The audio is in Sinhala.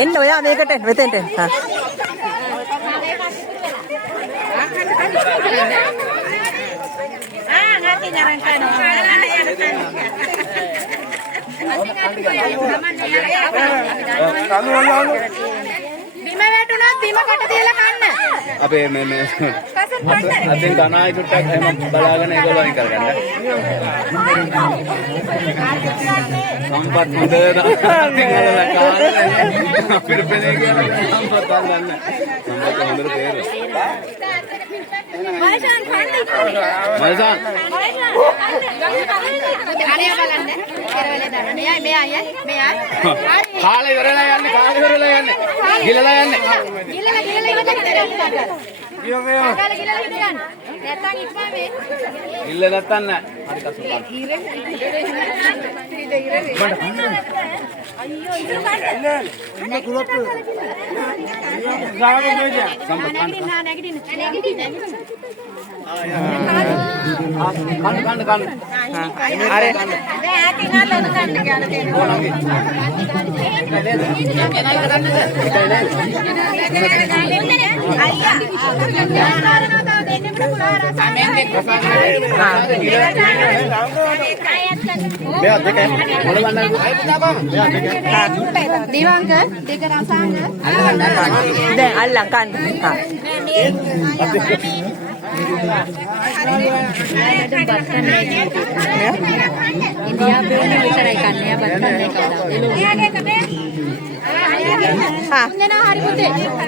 එන්න ඔයා මේකට මෙතෙන්ට. බිම වැටුණොත් බිම කොට තියලා කන්න. අපේ මේ අතෙන් ගණායි චුට්ටක් හැම බලාගෙන ඒගොල්ලෝ අයින් කරගන්න. සම්පත් හොඳ අපිට පෙනේ කියලා සම්පත් ගන්න. සම්පත් හොඳට තේරෙනවා. වයසන් කන්න. මල්සන්. අනේ බලන්න. කෙරවල දාන්න. මෙයා මෙයා. කාලේ ඉවරලා යන්නේ ගිලලා යන්නේ. ගිලලා ඉන්න කරේ. කාලේ ගිලලා ඉන්න. නැත්තම් ඉක්මනේ. ගිල්ල නැත්තම් නෑ. හරි කසු ගන්න. අයියෝ ඉන්න කන්න. ඉන්න කුලප්පු. නැගිටින්න. කන්න. අර දැන් ආතිනා ලොන කන්න කියලා දෙනවා. දිවංග දෙක රසාංග දැන් අල්ලන් කන්න. ඉන්දියාවේ විතරයි කන්නේ බත් කන්නේ කවදාද? හරි පුතේ.